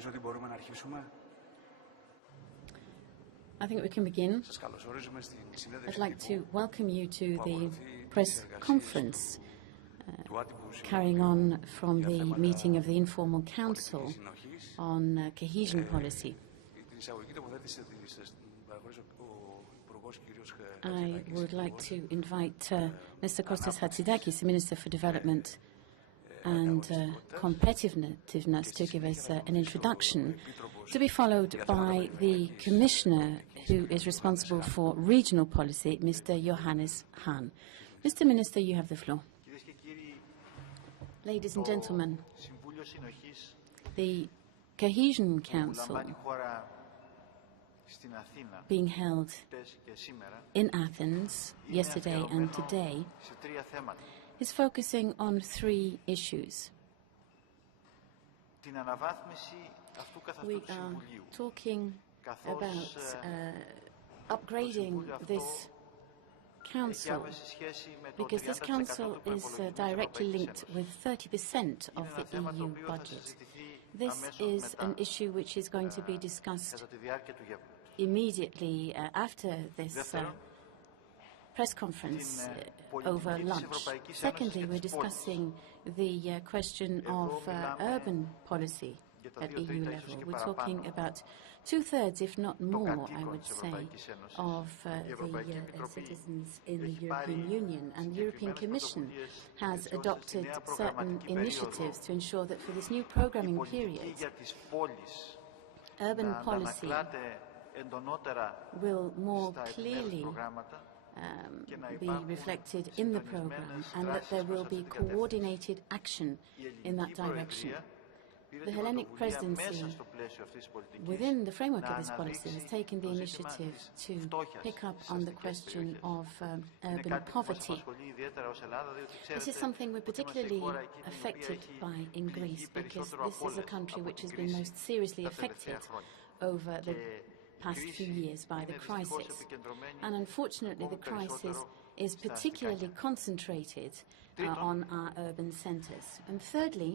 Νομίζω ότι μπορούμε να αρχίσουμε. I think we can begin. Σας καλωσορίζουμε στην συνέντευξη I'd like to welcome you to the press conference carrying on from the meeting of the Informal Council on Cohesion policy. I would like to invite Mr. Kostas Hatzidakis, the Minister for Development and Competitiveness, to give us an introduction, to be followed by the Commissioner who is responsible for regional policy, Mr. Johannes Hahn. Mr. Minister, you have the floor. Ladies and gentlemen, the Cohesion Council being held in Athens yesterday and today is focusing on three issues. We are talking about upgrading this council because this council is directly linked with 30% of the EU budget. This is an issue which is going to be discussed immediately after this press conference over lunch. Secondly, we're discussing the question of urban policy at EU level. We're talking about 2/3, if not more, I would say, of the citizens in the European Union. And the European Commission has adopted certain initiatives to ensure that for this new programming period, urban policy will more clearly be reflected in the program, and that there will be coordinated action in that direction. The Hellenic presidency, within the framework of this policy, has taken the initiative to pick up on the question of urban poverty. This is something we're particularly affected by in Greece, because this is a country which has been most seriously affected over the past few years by the crisis. And unfortunately, the crisis is particularly concentrated on our urban centres. And thirdly,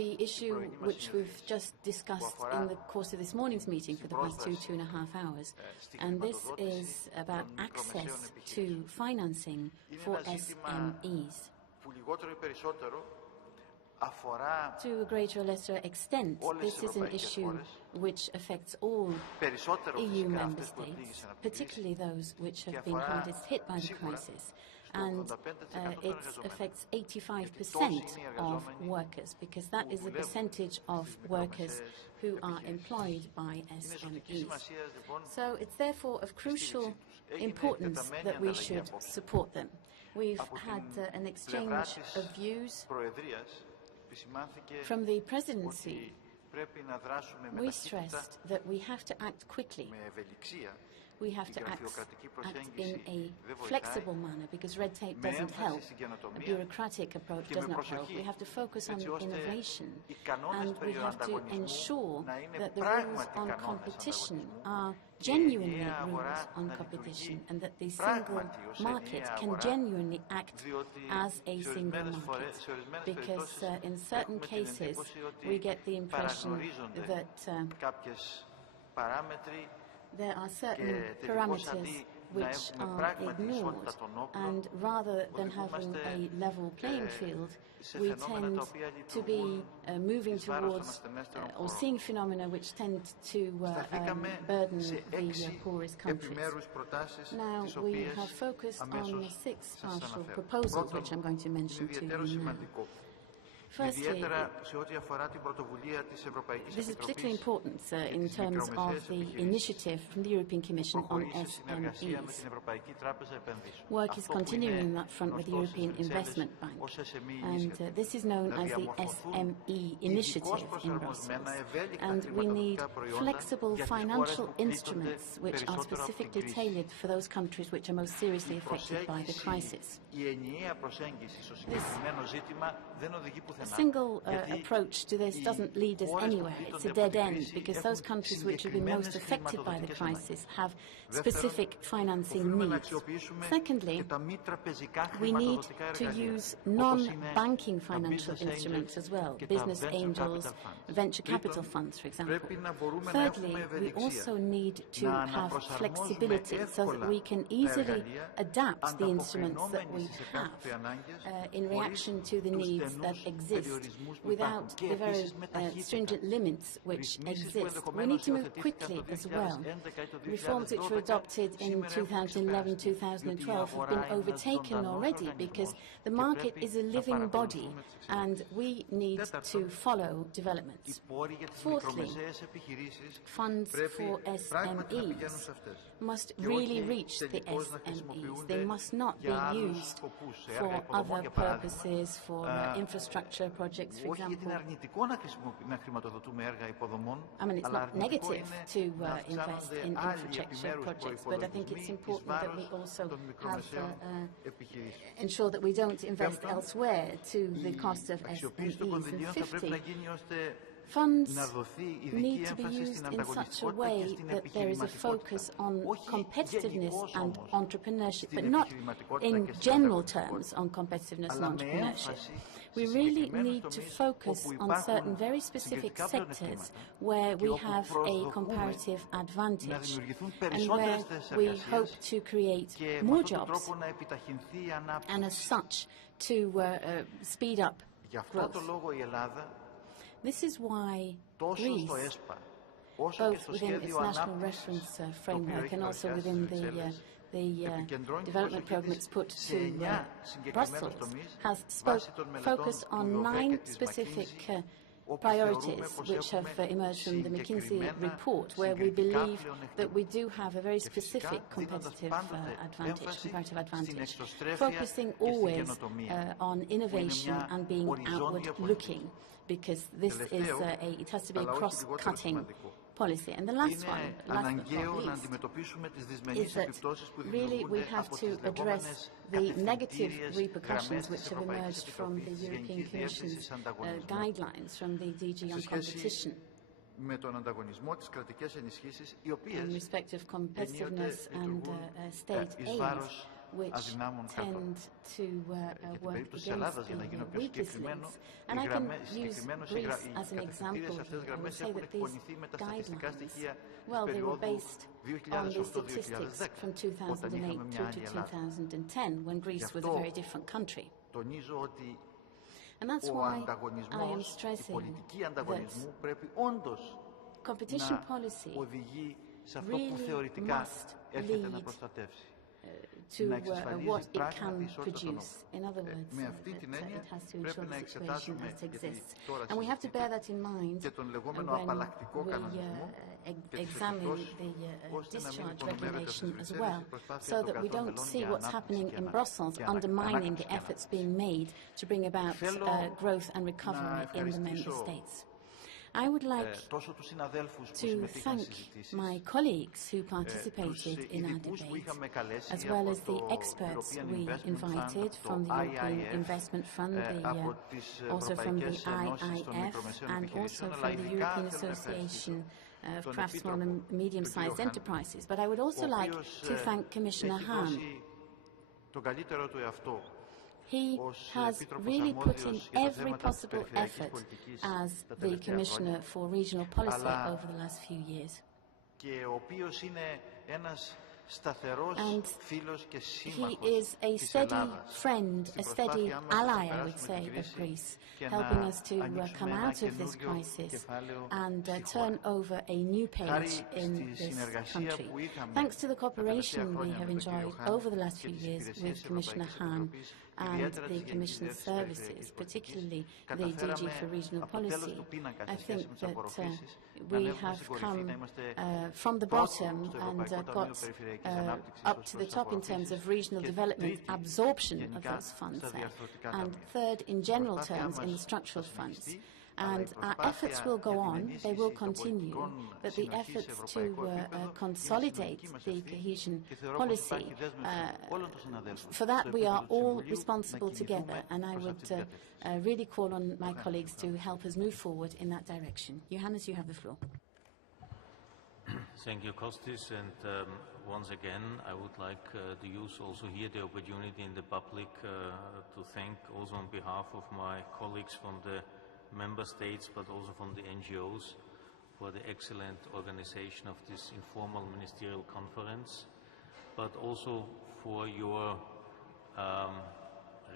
the issue which we've just discussed in the course of this morning's meeting for the past 2.5 hours, and this is about access to financing for SMEs. To a greater or lesser extent, this is an issue which affects all EU member states, particularly those which have been hardest hit by the crisis. And it affects 85% of workers, because that is the percentage of workers who are employed by SMEs. So it's therefore of crucial importance that we should support them. We've had an exchange of views from the presidency. We stressed that we have to act quickly. We have to act in a flexible manner, because red tape doesn't help. A bureaucratic approach does not help. We have to focus on innovation, and we have to ensure that the rules on competition are genuinely rules on competition, and that the single market can genuinely act as a single market. Because in certain cases, we get the impression that there are certain parameters which are ignored, and rather than having a level playing field, we tend to be moving towards or seeing phenomena which tend to burden the poorest countries. Now, we have focused on 6 partial proposals, which I'm going to mention to you now. Firstly, this is particularly important in terms of the initiative from the European Commission on SMEs. Work is continuing on that front with the European Investment Bank, and this is known as the SME initiative in Brussels. And we need flexible financial instruments which are specifically tailored for those countries which are most seriously affected by the crisis. a single approach to this doesn't lead us anywhere. It's a dead end, because those countries which have been most affected by the crisis have specific financing needs. Secondly, we need to use non-banking financial instruments as well, business angels, venture capital funds, for example. Thirdly, we also need to have flexibility so that we can easily adapt the instruments that we have in reaction to the needs that exist without the very stringent limits which exist. We need to move quickly as well. Reforms which were adopted in 2011-2012 have been overtaken already because the market is a living body and we need to follow developments. Fourthly, funds for SMEs must really reach the SMEs. They must not be used for other purposes, for infrastructure projects, for example. I mean, it's not negative to invest in infrastructure projects, but I think it's important that we also have ensure that we don't invest elsewhere to the cost of SMEs. And fifthly, funds need to be used in such a way that there is a focus on competitiveness and entrepreneurship, but not in general terms on competitiveness and entrepreneurship. We really need to focus on certain very specific sectors where we have a comparative advantage and where we hope to create more jobs and as such to speed up growth. This is why Greece, both within its national reference framework and also within the development programme it's put to Brussels, has focused on 9 specific priorities which have emerged from the McKinsey report, where we believe that we do have a very specific comparative advantage, focusing always on innovation and being outward-looking, because this is it has to be a cross-cutting policy. And the last one, last but not least, is that really we have to address the negative repercussions which have emerged from the European Commission's guidelines from the DG on competition in respect of competitiveness and state aid, which tend to work against the weakest links. And I can use Greece as an example here. I would say that these guidelines, well, they were based on the statistics from 2008 through to 2010, when Greece was a very different country. And that's why I am stressing that competition policy really must lead to what it can produce. In other words, it has to ensure the situation as it exists. And we have to bear that in mind when we examine the discharge regulation as well, so that we don't see what's happening in Brussels undermining the efforts being made to bring about growth and recovery in the member states. I would like to thank my colleagues who participated in our debate, as well as the experts we invited from the European Investment Fund, also from the IIF, and also from the European Association of Craftsmen and Medium-Sized Enterprises. But I would also like to thank Commissioner Hahn. He has really put in every possible effort as the Commissioner for Regional Policy over the last few years. And he is a steady friend, a steady ally, I would say, of Greece, helping us to come out of this crisis and turn over a new page in this country. Thanks to the cooperation we have enjoyed over the last few years with Commissioner Hahn and the Commission's services, particularly the DG for Regional Policy, I think that we have come from the bottom and got up to the top in terms of regional development absorption of those funds there, and third in general terms in the structural funds. And our efforts will go on, they will continue, but the efforts to consolidate the cohesion policy, for that we are all responsible together, and I would really call on my colleagues to help us move forward in that direction. Johannes, you have the floor. Thank you, Kostis, and once again I would like to use also here the opportunity in the public to thank also on behalf of my colleagues from the member states but also from the NGOs for the excellent organization of this informal ministerial conference, but also for your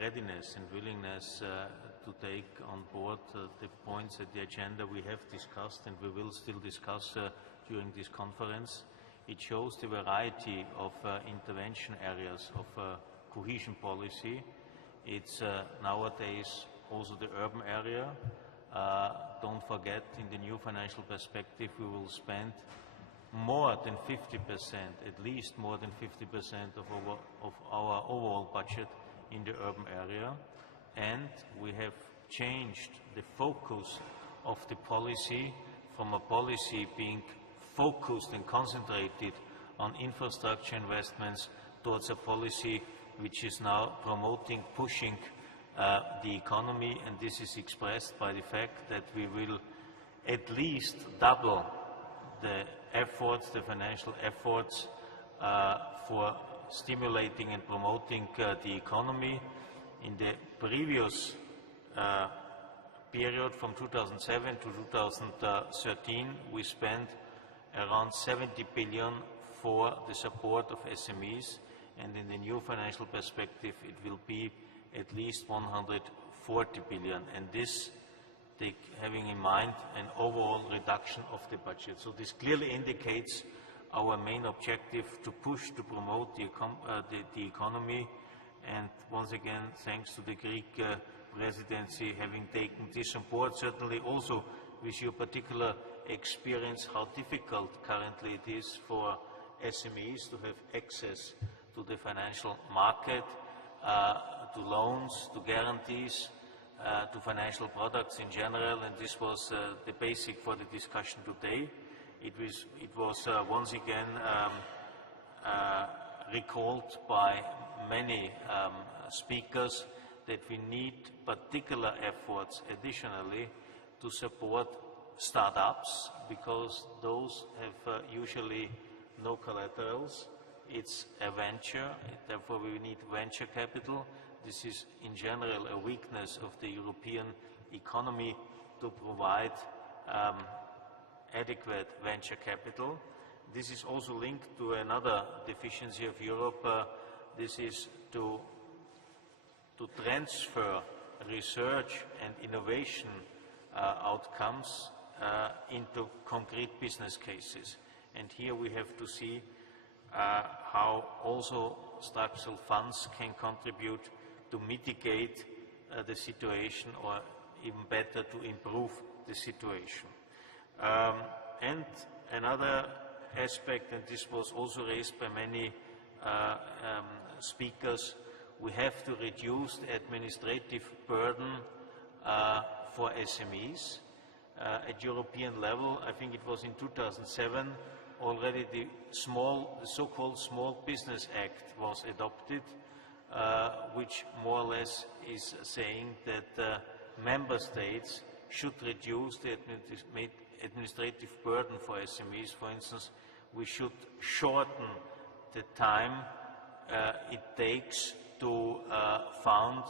readiness and willingness to take on board the points at the agenda we have discussed and we will still discuss during this conference. It shows the variety of intervention areas of cohesion policy. It's nowadays also the urban area. Don't forget, in the new financial perspective we will spend more than 50%, at least more than 50% of our overall budget in the urban area, and we have changed the focus of the policy from a policy being focused and concentrated on infrastructure investments towards a policy which is now promoting, pushing the economy, and this is expressed by the fact that we will at least double the efforts, the financial efforts for stimulating and promoting the economy. In the previous period from 2007 to 2013, we spent around 70 billion for the support of SMEs, and in the new financial perspective it will be at least 140 billion, and this having in mind an overall reduction of the budget. So this clearly indicates our main objective to push, to promote the economy, and once again thanks to the Greek presidency having taken this on board, certainly also with your particular experience how difficult currently it is for SMEs to have access to the financial market, to loans, to guarantees, to financial products in general, and this was the basic for the discussion today. It was once again recalled by many speakers that we need particular efforts additionally to support startups, because those have usually no collaterals. It's a venture, therefore we need venture capital. This is in general a weakness of the European economy to provide adequate venture capital. This is also linked to another deficiency of Europe. This is to transfer research and innovation outcomes into concrete business cases. And here we have to see how also structural funds can contribute to mitigate the situation, or even better, to improve the situation. And another aspect, and this was also raised by many speakers, we have to reduce the administrative burden for SMEs. At European level, I think it was in 2007, already the so-called Small Business Act was adopted, which more or less is saying that member states should reduce the administrative burden for SMEs. For instance, we should shorten the time it takes to found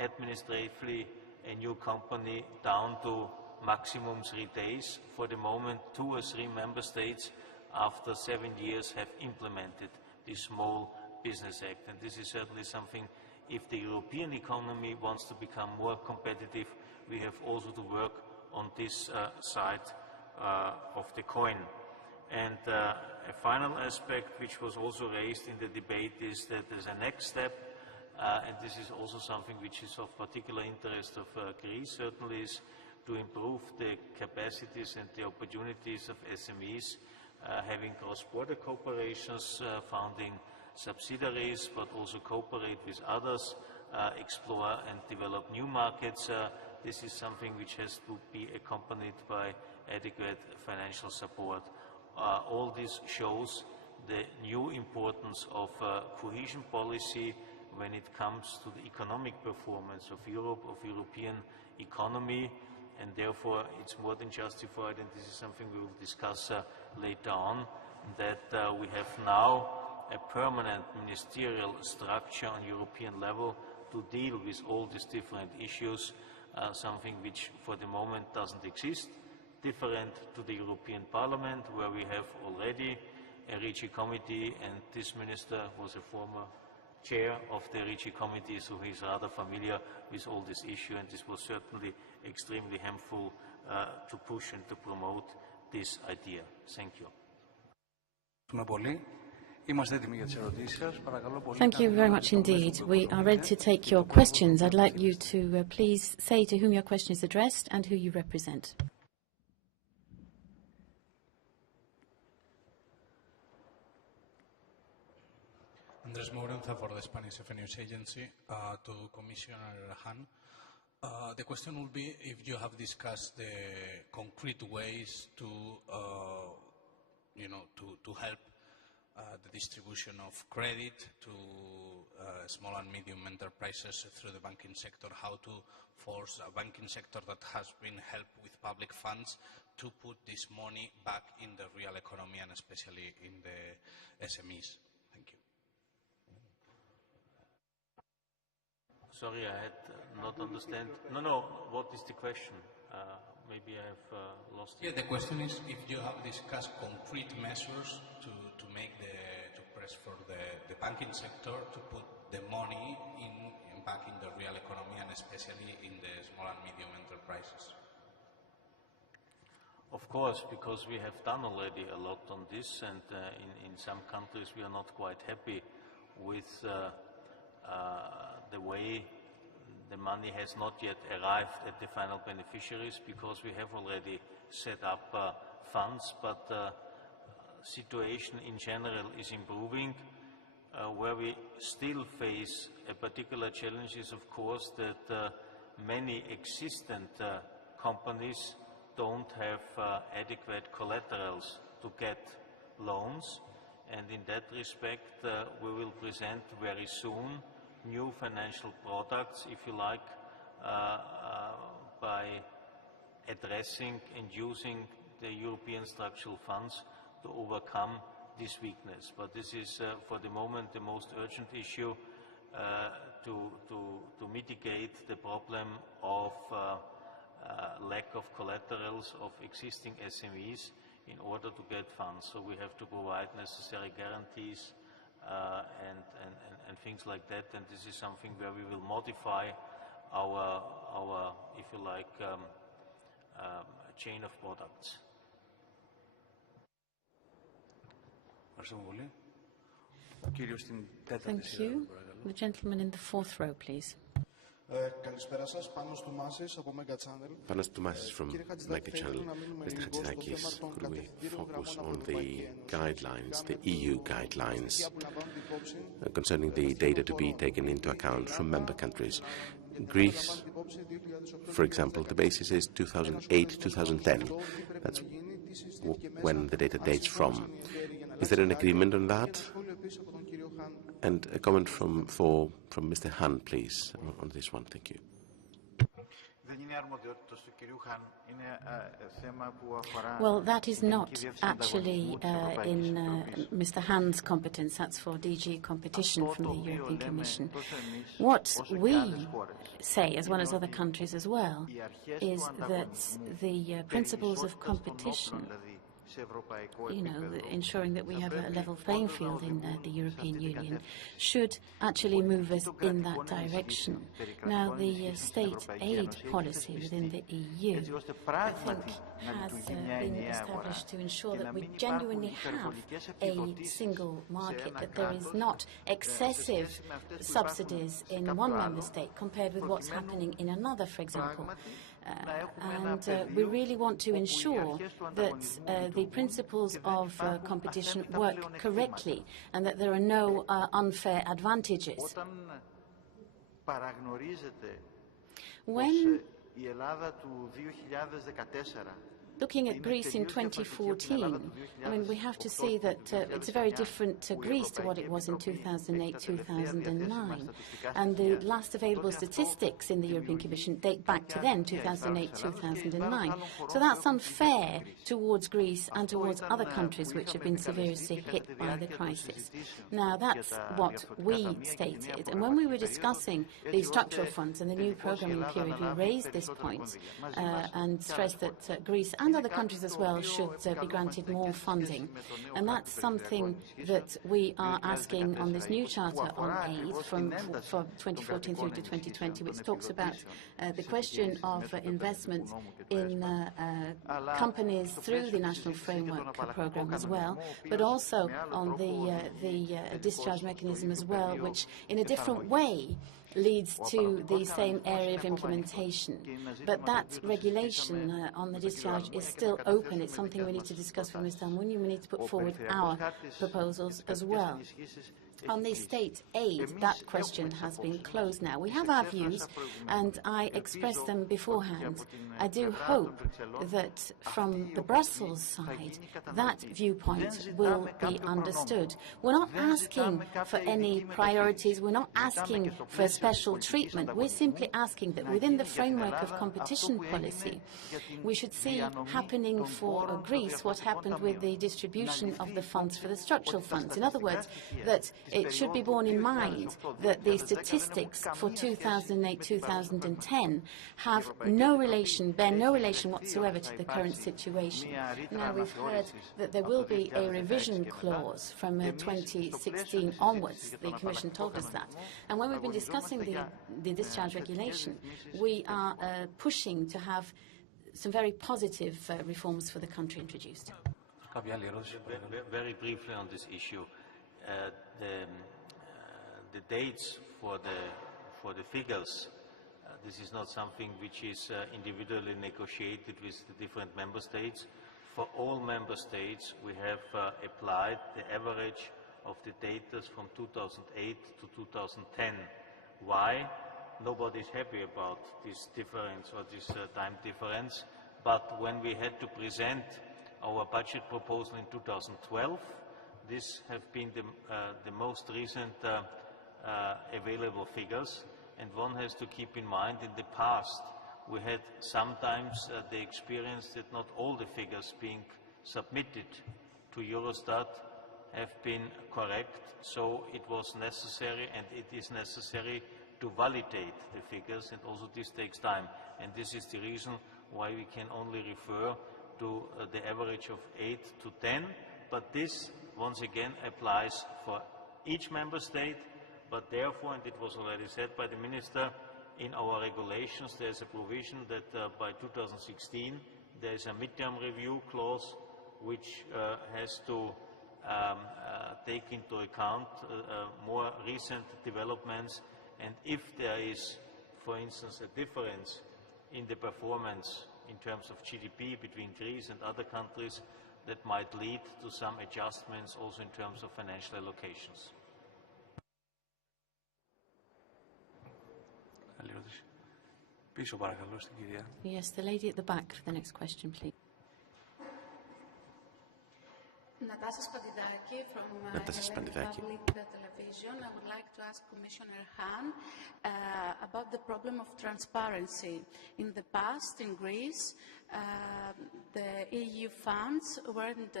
administratively a new company down to maximum 3 days. For the moment, 2 or 3 member states after 7 years have implemented the Small Business Act, and this is certainly something, if the European economy wants to become more competitive, we have also to work on this side of the coin. And a final aspect which was also raised in the debate is that there's a next step, and this is also something which is of particular interest of Greece, certainly, is to improve the capacities and the opportunities of SMEs, having cross-border cooperations, founding subsidiaries, but also cooperate with others, explore and develop new markets this is something which has to be accompanied by adequate financial support. All this shows the new importance of cohesion policy when it comes to the economic performance of Europe, of European economy, and therefore it's more than justified, and this is something we will discuss later on, that we have now a permanent ministerial structure on European level to deal with all these different issues, something which for the moment doesn't exist, different to the European Parliament, where we have already a RIGI committee, and this minister was a former chair of the RIGI committee, so he's rather familiar with all this issue, and this was certainly extremely helpful to push and to promote this idea. Thank you. Thank you very much indeed. We are ready to take your questions. I'd like you to please say to whom your question is addressed and who you represent. Andrés Mourenza for the Spanish FA News Agency. To Commissioner Hahn, the question will be if you have discussed the concrete ways to, to help the distribution of credit to small and medium enterprises through the banking sector, how to force a banking sector that has been helped with public funds to put this money back in the real economy and especially in the SMEs. Thank you. Sorry, I had not understand. No, what is the question? Maybe I have lost it. Yeah, the question is if you have discussed concrete measures to press for the banking sector to put the money back in the real economy and especially in the small and medium enterprises. Of course, because we have done already a lot on this, and in some countries we are not quite happy with the way the money has not yet arrived at the final beneficiaries, because we have already set up funds, but the situation in general is improving. Where we still face a particular challenge is, of course, that many existent companies don't have adequate collaterals to get loans, and in that respect we will present very soon new financial products, if you like, by addressing and using the European structural funds to overcome this weakness. But this is for the moment the most urgent issue, to mitigate the problem of lack of collaterals of existing SMEs in order to get funds. So we have to provide necessary guarantees and things like that, and this is something where we will modify our if you like, chain of products. Thank you. The gentleman in the fourth row, please. Panos Toumasis from Mega Channel. Mr. Hatzidakis, could we focus on the guidelines, the EU guidelines, concerning the data to be taken into account from member countries? Greece, for example, the basis is 2008-2010. That's when the data dates from. Is there an agreement on that? And a comment from Mr. Hahn, please, on this one. Thank you. Well, that is not actually in Mr. Hahn's competence. That's for DG Competition from the European Commission. What we say, as well as other countries as well, is that the principles of competition, ensuring that we have a level playing field in the European Union, should actually move us in that direction. Now, the state aid policy within the EU, I think, has been established to ensure that we genuinely have a single market, that there is not excessive subsidies in one member state compared with what's happening in another, for example. And we really want to ensure that the principles of competition work correctly and that there are no unfair advantages. When Looking at Greece in 2014, I mean, we have to see that it's a very different Greece to what it was in 2008, 2009. And the last available statistics in the European Commission date back to then, 2008, 2009. So that's unfair towards Greece and towards other countries which have been seriously hit by the crisis. Now, that's what we stated. And when we were discussing the structural funds and the new programming period, we raised this point and stressed that Greece and other countries as well should be granted more funding. And that's something that we are asking on this new charter on aid for 2014 through to 2020, which talks about the question of investment in companies through the National Framework Programme as well, but also on the discharge mechanism as well, which in a different way leads to the same area of implementation. But that regulation on the discharge is still open. It's something we need to discuss with Mr. Almunia. We need to put forward our proposals as well. On the state aid, that question has been closed now. We have our views, and I expressed them beforehand. I do hope that from the Brussels side, that viewpoint will be understood. We're not asking for any priorities. We're not asking for special treatment. We're simply asking that within the framework of competition policy, we should see happening for Greece what happened with the distribution of the funds for the structural funds. In other words, that it should be borne in mind that the statistics for 2008-2010 have no relation, bear no relation whatsoever to the current situation. Now, we've heard that there will be a revision clause from 2016 onwards. The Commission told us that. And when we've been discussing the discharge regulation, we are pushing to have some very positive reforms for the country introduced. Very briefly on this issue. The dates for the figures, this is not something which is individually negotiated with the different member states. For all member states, we have applied the average of the data from 2008 to 2010. Why? Nobody is happy about this difference or this time difference, but when we had to present our budget proposal in 2012, these have been the most recent available figures, and one has to keep in mind in the past we had sometimes the experience that not all the figures being submitted to Eurostat have been correct, so it was necessary and it is necessary to validate the figures, and also this takes time, and this is the reason why we can only refer to the average of 8 to 10, but this once again applies for each member state. But therefore, and it was already said by the Minister, in our regulations there is a provision that by 2016 there is a midterm review clause which has to take into account more recent developments, and if there is, for instance, a difference in the performance in terms of GDP between Greece and other countries, that might lead to some adjustments also in terms of financial allocations. Yes, the lady at the back for the next question, please. Natasha Spandidaki from Public Television. I would like to ask Commissioner Hahn about the problem of transparency. In the past, in Greece, the EU funds weren't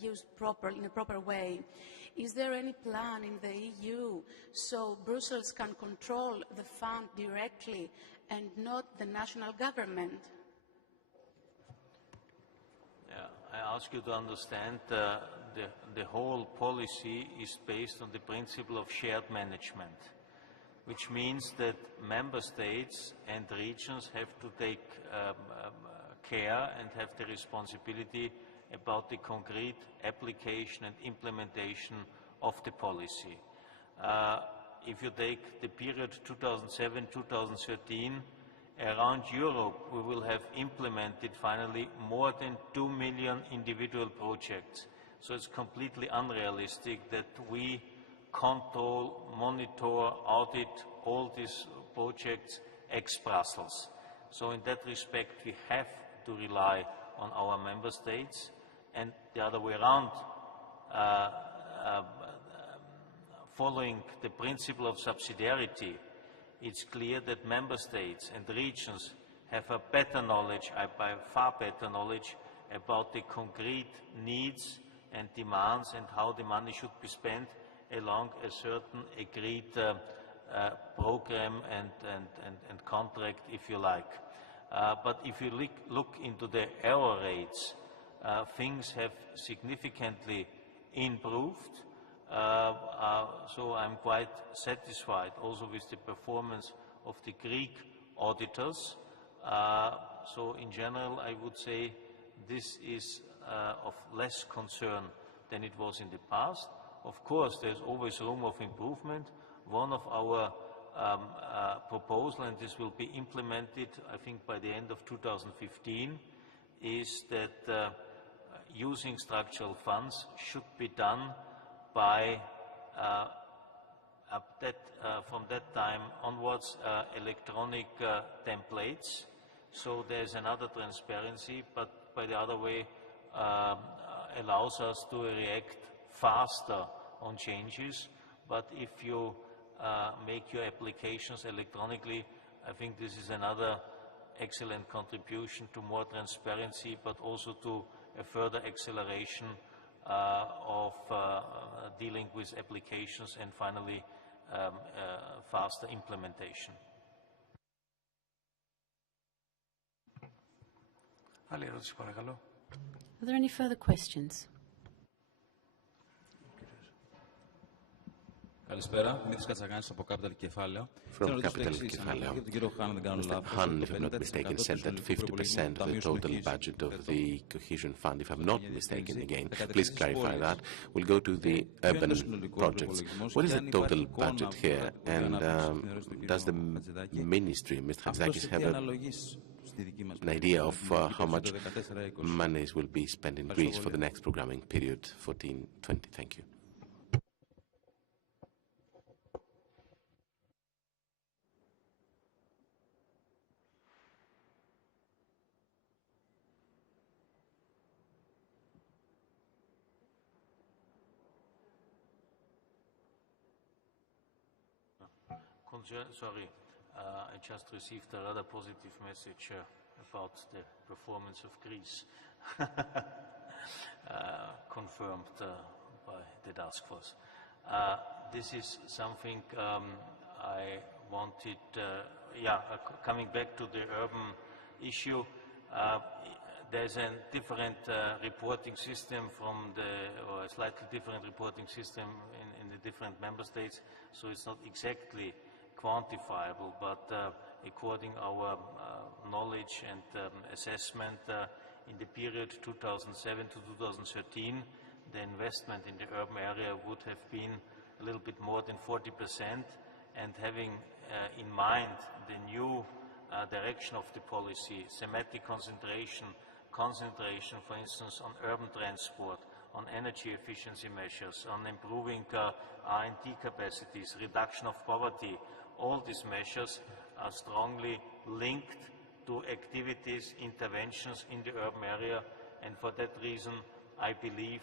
used in a proper way. Is there any plan in the EU so Brussels can control the fund directly and not the national government? I ask you to understand the whole policy is based on the principle of shared management, which means that member states and regions have to take care and have the responsibility about the concrete application and implementation of the policy. If you take the period 2007-2013, around Europe we will have implemented finally more than 2 million individual projects. So it's completely unrealistic that we control, monitor, audit all these projects ex Brussels. So in that respect, we have to rely on our member states, and the other way around, following the principle of subsidiarity, it's clear that member states and regions have a better knowledge, by far better knowledge, about the concrete needs and demands and how the money should be spent along a certain agreed program and contract, if you like. But if you look into the error rates, things have significantly improved. So I'm quite satisfied also with the performance of the Greek auditors. So in general, I would say this is of less concern than it was in the past. Of course, there's always room of improvement. One of our proposals, and this will be implemented, I think, by the end of 2015, is that using structural funds should be done by from that time onwards electronic templates. So there's another transparency, but by the other way allows us to react faster on changes. But if you make your applications electronically, I think this is another excellent contribution to more transparency, but also to a further acceleration of dealing with applications and finally faster implementation. Are there any further questions? Καλησπέρα, Δημήτρης Κατσακάνης από Capital Κεφάλαιο. From Capital Kefalio, Mr. Han, if I'm not mistaken, said that 50% of the total budget of the Cohesion Fund, if I'm not mistaken again, please clarify that, will go to the urban projects. What is the total budget here? And does the ministry, Mr. Hatzidakis, have an idea of how much monies will be spent in Greece for the next programming period, 14-20? Thank you. Sorry, I just received a rather positive message about the performance of Greece, confirmed by the task force. This is something I wanted, coming back to the urban issue, there's a different reporting system or a slightly different reporting system in the different member states, so it's not exactly quantifiable, but according our knowledge and assessment, in the period 2007 to 2013, the investment in the urban area would have been a little bit more than 40%, and having in mind the new direction of the policy, thematic concentration, for instance, on urban transport, on energy efficiency measures, on improving R&D capacities, reduction of poverty, all these measures are strongly linked to activities, interventions in the urban area, and for that reason, I believe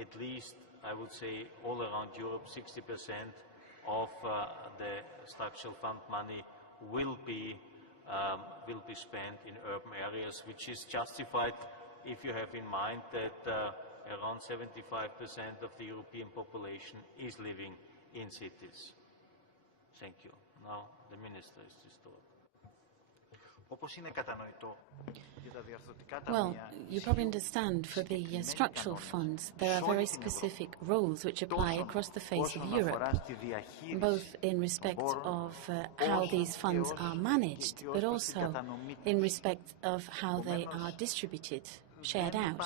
at least, I would say, all around Europe, 60% of the structural fund money will be spent in urban areas, which is justified if you have in mind that around 75% of the European population is living in cities. Thank you. Now the Minister is restored. Well, you probably understand for the structural funds, there are very specific rules which apply across the face of Europe, both in respect of how these funds are managed, but also in respect of how they are distributed, shared out.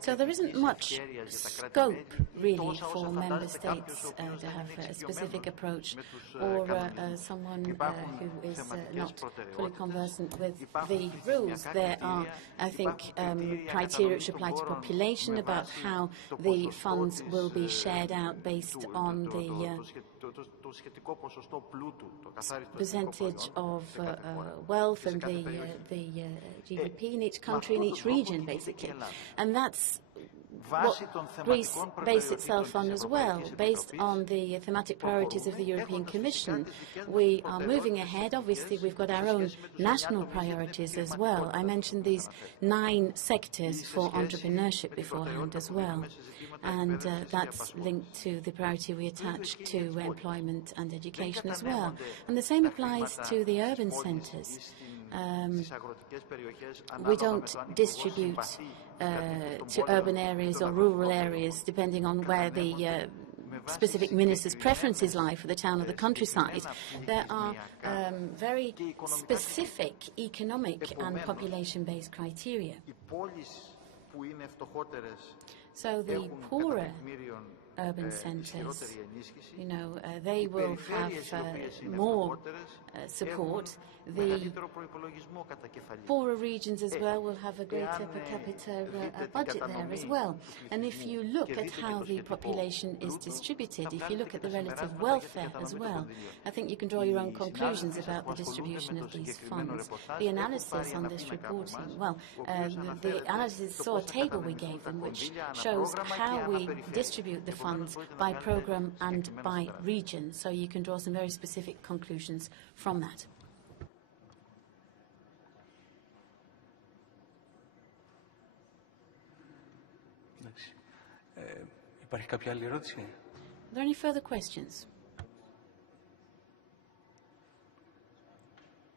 So there isn't much scope, really, for member states to have a specific approach, or someone who is not fully conversant with the rules. There are, I think, criteria which apply to population about how the funds will be shared out based on the percentage of wealth and the GDP in each country, in each region, basically. And that's what Greece based itself on as well, based on the thematic priorities of the European Commission. We are moving ahead. Obviously, we've got our own national priorities as well. I mentioned these 9 sectors for entrepreneurship beforehand as well. And that's linked to the priority we attach to employment and education as well. And the same applies to the urban centres. We don't distribute to urban areas or rural areas depending on where the specific minister's preferences lie for the town or the countryside. There are very specific economic and population-based criteria. So the poorer urban centres, they will have more support. The poorer regions as well will have a greater per capita budget there as well. And if you look at how the population is distributed, if you look at the relative welfare as well, I think you can draw your own conclusions about the distribution of these funds. The analysis on this reporting, well, the analysis saw a table we gave them which shows how we distribute the funds by programme and by region. So you can draw some very specific conclusions from that. Υπάρχει κάποια άλλη ερώτηση? Are there any further questions?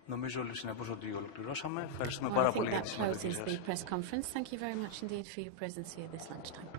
Νομίζω συνεπώς ότι ολοκληρώσαμε. Ευχαριστούμε πάρα πολύ για τη συμμετοχή σας. I think that closes the press conference. Thank you very much indeed for your presence here this lunchtime.